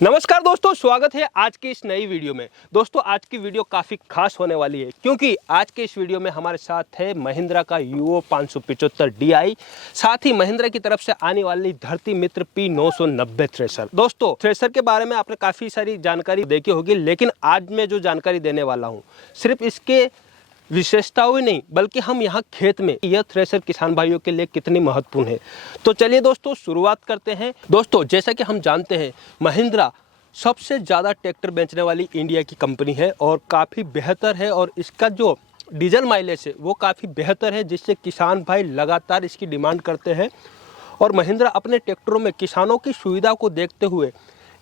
नमस्कार दोस्तों, स्वागत है आज की इस नई वीडियो में। दोस्तों आज की वीडियो काफ़ी खास होने वाली है क्योंकि आज के इस वीडियो में हमारे साथ है महिंद्रा का यूओ 575 DI, साथ ही महिंद्रा की तरफ से आने वाली धरती मित्र P990 थ्रेशर। दोस्तों थ्रेशर के बारे में आपने काफ़ी सारी जानकारी देखी होगी, लेकिन आज मैं जो जानकारी देने वाला हूँ सिर्फ इसके विशेषताओं ही नहीं बल्कि हम यहाँ खेत में यह थ्रेशर किसान भाइयों के लिए कितनी महत्वपूर्ण है। तो चलिए दोस्तों शुरुआत करते हैं। दोस्तों जैसा कि हम जानते हैं महिंद्रा सबसे ज़्यादा ट्रैक्टर बेचने वाली इंडिया की कंपनी है और काफ़ी बेहतर है और इसका जो डीजल माइलेज है वो काफ़ी बेहतर है, जिससे किसान भाई लगातार इसकी डिमांड करते हैं। और महिंद्रा अपने ट्रैक्टरों में किसानों की सुविधा को देखते हुए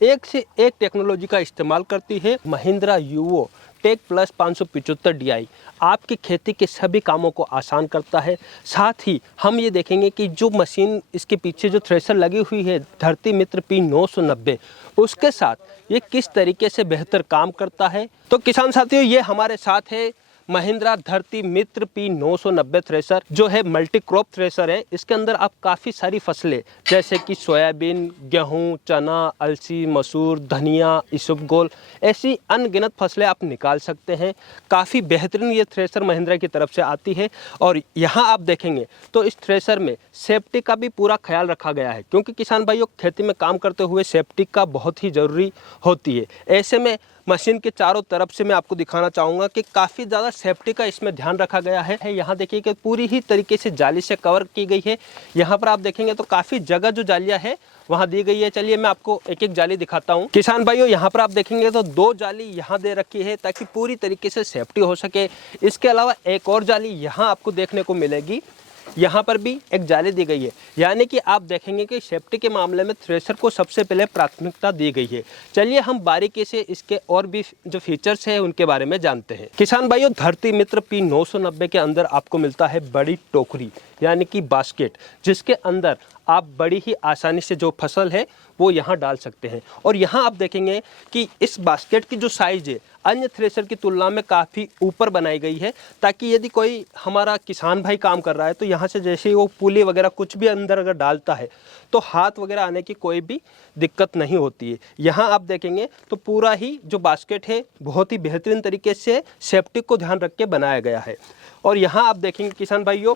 एक से एक टेक्नोलॉजी का इस्तेमाल करती है। Mahindra Yuvo tech plus 575 DI आपकी खेती के सभी कामों को आसान करता है। साथ ही हम ये देखेंगे कि जो मशीन इसके पीछे जो थ्रेशर लगी हुई है धरती मित्र P990, उसके साथ ये किस तरीके से बेहतर काम करता है। तो किसान साथियों, ये हमारे साथ है महिंद्रा धरती मित्र P990 थ्रेशर, जो है मल्टी क्रॉप थ्रेशर है। इसके अंदर आप काफ़ी सारी फसलें जैसे कि सोयाबीन, गेहूं, चना, अलसी, मसूर, धनिया, इसबगोल, ऐसी अनगिनत फसलें आप निकाल सकते हैं। काफ़ी बेहतरीन ये थ्रेशर महिंद्रा की तरफ से आती है। और यहाँ आप देखेंगे तो इस थ्रेशर में सेफ्टी का भी पूरा ख्याल रखा गया है, क्योंकि किसान भाइयों खेती में काम करते हुए सेफ्टी का बहुत ही ज़रूरी होती है। ऐसे में मशीन के चारों तरफ से मैं आपको दिखाना चाहूँगा कि काफ़ी ज़्यादा सेफ्टी का इसमें ध्यान रखा गया है। यहाँ देखिए कि पूरी ही तरीके से जाली से कवर की गई है। यहाँ पर आप देखेंगे तो काफ़ी जगह जो जालियाँ है वहाँ दी गई है। चलिए मैं आपको एक एक जाली दिखाता हूँ। किसान भाइयों यहाँ पर आप देखेंगे तो 2 जाली यहाँ दे रखी है ताकि पूरी तरीके से सेफ्टी हो सके। इसके अलावा एक और जाली यहाँ आपको देखने को मिलेगी, यहाँ पर भी एक जाली दी गई है। यानी कि आप देखेंगे कि सेफ्टी के मामले में थ्रेशर को सबसे पहले प्राथमिकता दी गई है। चलिए हम बारीकी से इसके और भी जो फीचर्स हैं उनके बारे में जानते हैं। किसान भाइयों, धरती मित्र P990 के अंदर आपको मिलता है बड़ी टोकरी यानी कि बास्केट, जिसके अंदर आप बड़ी ही आसानी से जो फसल है वो यहाँ डाल सकते हैं। और यहाँ आप देखेंगे कि इस बास्केट की जो साइज़ है अन्य थ्रेशर की तुलना में काफ़ी ऊपर बनाई गई है, ताकि यदि कोई हमारा किसान भाई काम कर रहा है तो यहाँ से जैसे ही वो पुली वगैरह कुछ भी अंदर अगर डालता है तो हाथ वगैरह आने की कोई भी दिक्कत नहीं होती है। यहाँ आप देखेंगे तो पूरा ही जो बास्केट है बहुत ही बेहतरीन तरीके से सेफ्टी को ध्यान रख के बनाया गया है। और यहाँ आप देखेंगे किसान भाइयों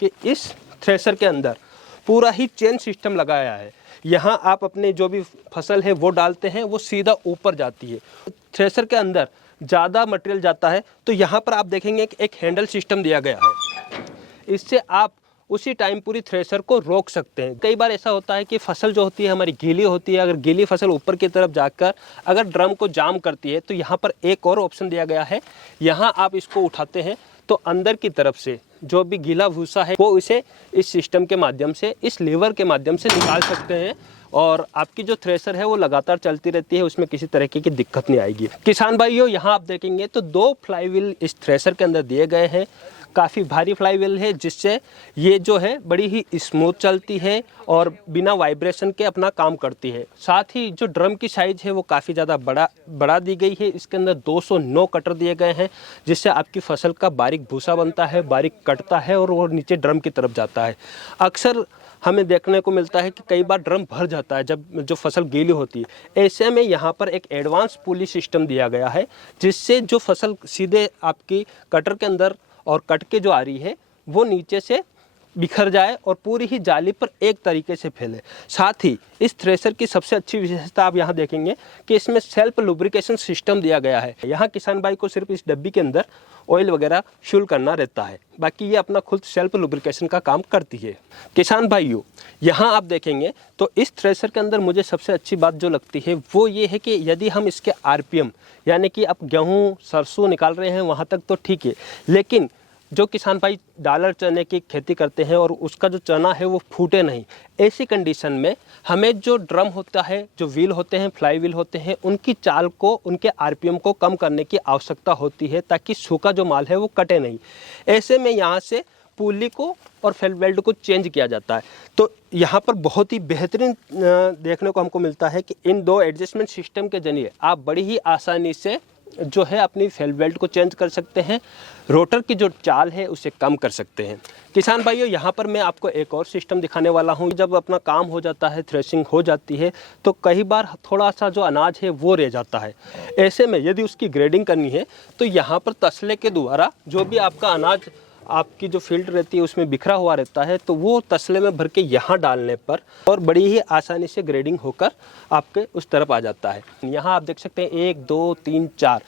कि इस थ्रेशर के अंदर पूरा ही चेन सिस्टम लगाया है। यहाँ आप अपने जो भी फसल है वो डालते हैं, वो सीधा ऊपर जाती है। थ्रेशर के अंदर ज़्यादा मटेरियल जाता है तो यहाँ पर आप देखेंगे कि एक हैंडल सिस्टम दिया गया है। इससे आप उसी टाइम पूरी थ्रेशर को रोक सकते हैं। कई बार ऐसा होता है कि फसल जो होती है हमारी गीली होती है, अगर गीली फसल ऊपर की तरफ जाकर अगर ड्रम को जाम करती है तो यहाँ पर एक और ऑप्शन दिया गया है। यहाँ आप इसको उठाते हैं तो अंदर की तरफ से जो भी गीला भूसा है वो इसे इस सिस्टम के माध्यम से, इस लीवर के माध्यम से निकाल सकते हैं और आपकी जो थ्रेशर है वो लगातार चलती रहती है, उसमें किसी तरह की दिक्कत नहीं आएगी। किसान भाइयों यहाँ आप देखेंगे तो 2 फ्लाईव्हील इस थ्रेशर के अंदर दिए गए हैं। काफ़ी भारी फ्लाईव्हील है, जिससे ये जो है बड़ी ही स्मूथ चलती है और बिना वाइब्रेशन के अपना काम करती है। साथ ही जो ड्रम की साइज़ है वो काफ़ी ज़्यादा बड़ा दी गई है। इसके अंदर 209 कटर दिए गए हैं, जिससे आपकी फसल का बारीक भूसा बनता है, बारीक कटता है और वो नीचे ड्रम की तरफ जाता है। अक्सर हमें देखने को मिलता है कि कई बार ड्रम भर जाता है जब जो फसल गीली होती है। ऐसे में यहाँ पर एक एडवांस पुली सिस्टम दिया गया है, जिससे जो फसल सीधे आपकी कटर के अंदर और कट के जो आ रही है वो नीचे से बिखर जाए और पूरी ही जाली पर एक तरीके से फैले। साथ ही इस थ्रेशर की सबसे अच्छी विशेषता आप यहाँ देखेंगे कि इसमें सेल्फ लुब्रिकेशन सिस्टम दिया गया है। यहाँ किसान भाई को सिर्फ इस डब्बी के अंदर ऑयल वगैरह शुल करना रहता है, बाकी ये अपना खुद सेल्फ लुब्रिकेशन का काम करती है। किसान भाइयों यहाँ आप देखेंगे तो इस थ्रेशर के अंदर मुझे सबसे अच्छी बात जो लगती है वो ये है कि यदि हम इसके RPM यानी कि आप गेहूँ सरसों निकाल रहे हैं वहाँ तक तो ठीक है, लेकिन जो किसान भाई डालर चने की खेती करते हैं और उसका जो चना है वो फूटे नहीं, ऐसी कंडीशन में हमें जो ड्रम होता है, जो व्हील होते हैं, फ्लाई व्हील होते हैं, उनकी चाल को, उनके RPM को कम करने की आवश्यकता होती है ताकि सूखा जो माल है वो कटे नहीं। ऐसे में यहाँ से पुली को और फेल बेल्ट को चेंज किया जाता है। तो यहाँ पर बहुत ही बेहतरीन देखने को हमको मिलता है कि इन 2 एडजस्टमेंट सिस्टम के जरिए आप बड़ी ही आसानी से जो है अपनी फेल बेल्ट को चेंज कर सकते हैं, रोटर की जो चाल है उसे कम कर सकते हैं। किसान भाइयों, यहाँ पर मैं आपको एक और सिस्टम दिखाने वाला हूँ। जब अपना काम हो जाता है, थ्रेशिंग हो जाती है, तो कई बार थोड़ा सा जो अनाज है वो रह जाता है। ऐसे में यदि उसकी ग्रेडिंग करनी है तो यहाँ पर तसले के द्वारा जो भी आपका अनाज आपकी जो फील्ड रहती है उसमें बिखरा हुआ रहता है, तो वो तसले में भर के यहाँ डालने पर और बड़ी ही आसानी से ग्रेडिंग होकर आपके उस तरफ आ जाता है। यहाँ आप देख सकते हैं 1 2 3 4,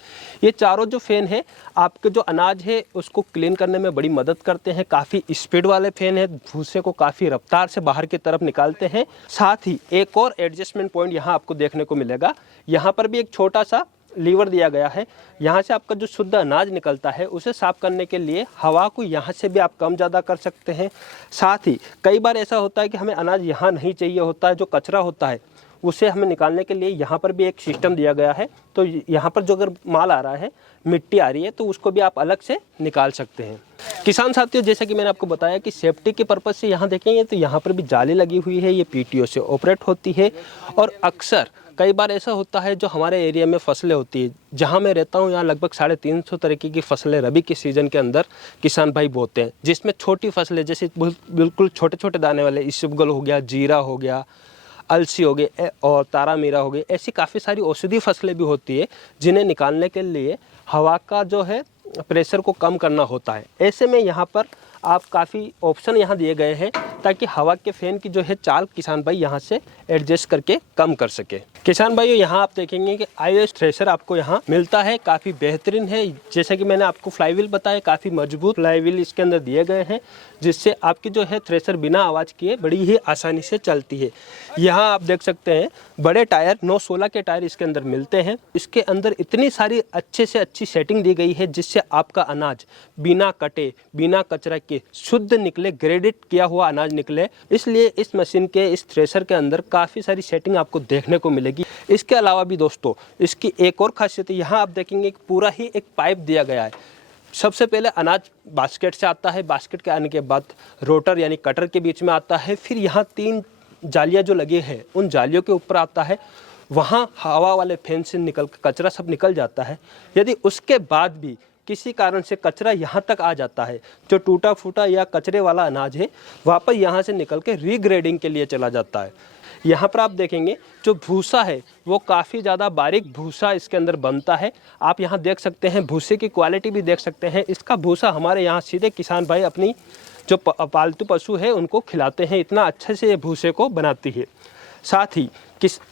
ये चारों जो फैन है आपके जो अनाज है उसको क्लीन करने में बड़ी मदद करते हैं। काफ़ी स्पीड वाले फैन है, भूसे को काफ़ी रफ्तार से बाहर की तरफ निकालते हैं। साथ ही एक और एडजस्टमेंट पॉइंट यहाँ आपको देखने को मिलेगा। यहाँ पर भी एक छोटा सा लीवर दिया गया है। यहाँ से आपका जो शुद्ध अनाज निकलता है उसे साफ करने के लिए हवा को यहाँ से भी आप कम ज़्यादा कर सकते हैं। साथ ही कई बार ऐसा होता है कि हमें अनाज यहाँ नहीं चाहिए होता है, जो कचरा होता है उसे हमें निकालने के लिए यहाँ पर भी एक सिस्टम दिया गया है। तो यहाँ पर जो अगर माल आ रहा है, मिट्टी आ रही है, तो उसको भी आप अलग से निकाल सकते हैं। किसान साथियों, जैसा कि मैंने आपको बताया कि सेफ्टी के पर्पज़ से यहाँ देखेंगे तो यहाँ पर भी जाली लगी हुई है। ये PTO से ऑपरेट होती है। और अक्सर कई बार ऐसा होता है जो हमारे एरिया में फसलें होती है, जहाँ मैं रहता हूँ यहाँ लगभग 350 तरीके की फसलें रबी के सीज़न के अंदर किसान भाई बोते हैं, जिसमें छोटी फसलें जैसे बिल्कुल छोटे छोटे दाने वाले इसबगोल हो गया, जीरा हो गया, अलसी हो गए और तारा मीरा हो गई, ऐसी काफ़ी सारी औषधि फसलें भी होती है जिन्हें निकालने के लिए हवा का जो है प्रेशर को कम करना होता है। ऐसे में यहाँ पर आप काफ़ी ऑप्शन यहाँ दिए गए हैं ताकि हवा के फैन की जो है चाल किसान भाई यहाँ से एडजस्ट करके कम कर सके। किसान भाइयों, यहाँ आप देखेंगे कि iOS थ्रेशर आपको यहाँ मिलता है, काफ़ी बेहतरीन है। जैसे कि मैंने आपको फ्लाईव्हील बताया, काफ़ी मजबूत फ्लाईव्हील इसके अंदर दिए गए हैं, जिससे आपकी जो है थ्रेशर बिना आवाज़ किए बड़ी ही आसानी से चलती है। यहाँ आप देख सकते हैं बड़े टायर 916 के टायर इसके अंदर मिलते हैं। इसके अंदर इतनी सारी अच्छे से अच्छी सेटिंग दी गई है जिससे आपका अनाज बिना कटे, बिना कचरा के शुद्ध निकले, ग्रेडेड किया हुआ अनाज निकले। इसलिए इस मशीन के, इस थ्रेशर के अंदर काफ़ी सारी सेटिंग आपको देखने को मिलेगी। इसके अलावा भी दोस्तों इसकी एक और खासियत है, यहाँ आप देखेंगे कि पूरा ही एक पाइप दिया गया है। सबसे पहले अनाज बास्केट से आता है, बास्केट के आने के बाद रोटर यानी कटर के बीच में आता है, फिर यहाँ 3 जालियाँ जो लगी हैं उन जालियों के ऊपर आता है। वहाँ हवा वाले फैन से निकल कर कचरा सब निकल जाता है। यदि उसके बाद भी किसी कारण से कचरा यहाँ तक आ जाता है, जो टूटा फूटा या कचरे वाला अनाज है, वापस यहाँ से निकल के रीग्रेडिंग के लिए चला जाता है। यहाँ पर आप देखेंगे जो भूसा है वो काफ़ी ज़्यादा बारीक भूसा इसके अंदर बनता है। आप यहाँ देख सकते हैं, भूसे की क्वालिटी भी देख सकते हैं। इसका भूसा हमारे यहाँ सीधे किसान भाई अपनी जो पालतू पशु है उनको खिलाते हैं, इतना अच्छे से ये भूसे को बनाती है। साथ ही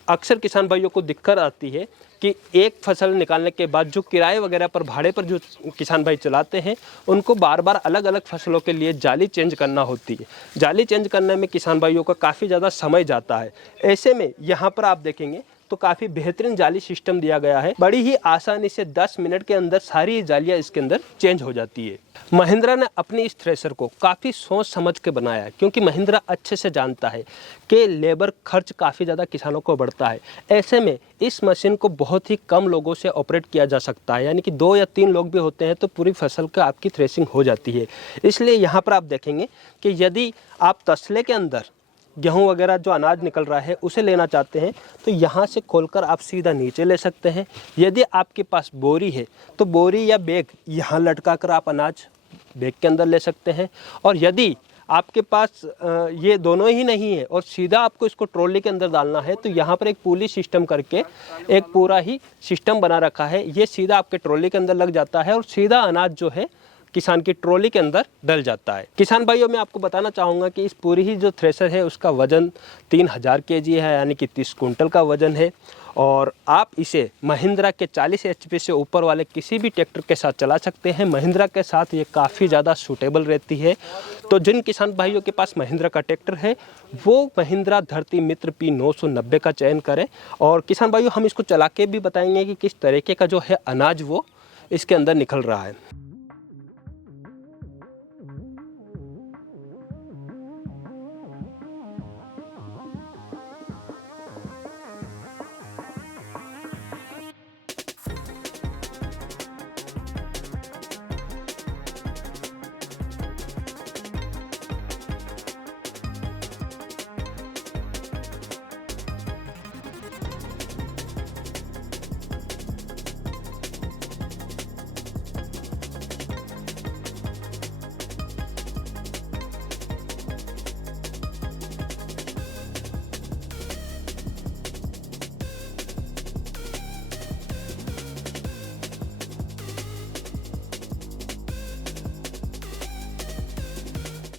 अक्सर किसान भाइयों को दिक्कत आती है कि एक फसल निकालने के बाद जो किराए वगैरह पर, भाड़े पर जो किसान भाई चलाते हैं, उनको बार बार अलग अलग फसलों के लिए जाली चेंज करना होती है। जाली चेंज करने में किसान भाइयों का काफ़ी ज़्यादा समय जाता है। ऐसे में यहाँ पर आप देखेंगे तो काफ़ी बेहतरीन जाली सिस्टम दिया गया है। बड़ी ही आसानी से 10 मिनट के अंदर सारी जालियाँ इसके अंदर चेंज हो जाती है। महिंद्रा ने अपनी इस थ्रेशर को काफ़ी सोच समझ के बनाया है, क्योंकि महिंद्रा अच्छे से जानता है कि लेबर खर्च काफ़ी ज़्यादा किसानों को बढ़ता है। ऐसे में इस मशीन को बहुत ही कम लोगों से ऑपरेट किया जा सकता है, यानी कि 2 या 3 लोग भी होते हैं तो पूरी फसल का आपकी थ्रेशिंग हो जाती है। इसलिए यहाँ पर आप देखेंगे कि यदि आप तसले के अंदर गेहूं वगैरह जो अनाज निकल रहा है उसे लेना चाहते हैं तो यहाँ से खोलकर आप सीधा नीचे ले सकते हैं। यदि आपके पास बोरी है तो बोरी या बैग यहाँ लटका कर आप अनाज बैग के अंदर ले सकते हैं। और यदि आपके पास ये दोनों ही नहीं है और सीधा आपको इसको ट्रॉली के अंदर डालना है तो यहाँ पर एक पुली सिस्टम करके एक पूरा ही सिस्टम बना रखा है। ये सीधा आपके ट्रॉली के अंदर लग जाता है और सीधा अनाज जो है किसान की ट्रॉली के अंदर डल जाता है। किसान भाइयों, मैं आपको बताना चाहूँगा कि इस पूरी ही जो थ्रेशर है उसका वजन 3000 kg है, यानी कि 30 कुंटल का वजन है। और आप इसे महिंद्रा के 40 HP से ऊपर वाले किसी भी ट्रैक्टर के साथ चला सकते हैं। महिंद्रा के साथ ये काफ़ी ज़्यादा सूटेबल रहती है। तो जिन किसान भाइयों के पास महिंद्रा का ट्रैक्टर है वो महिंद्रा धरती मित्र P990 का चयन करें। और किसान भाइयों, हम इसको चला के भी बताएंगे कि किस तरीके का जो है अनाज वो इसके अंदर निकल रहा है।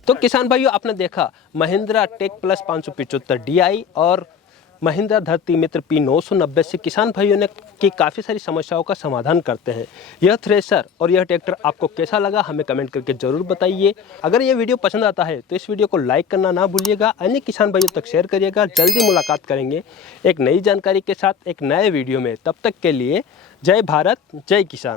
तो किसान भाइयों, आपने देखा महिंद्रा टेक प्लस 575 DI और महिंद्रा धरती मित्र P990 से किसान भाइयों ने की काफ़ी सारी समस्याओं का समाधान करते हैं। यह थ्रेशर और यह ट्रैक्टर आपको कैसा लगा हमें कमेंट करके ज़रूर बताइए। अगर यह वीडियो पसंद आता है तो इस वीडियो को लाइक करना ना भूलिएगा, अन्य किसान भाइयों तक शेयर करिएगा। जल्दी मुलाकात करेंगे एक नई जानकारी के साथ एक नए वीडियो में। तब तक के लिए जय भारत, जय किसान।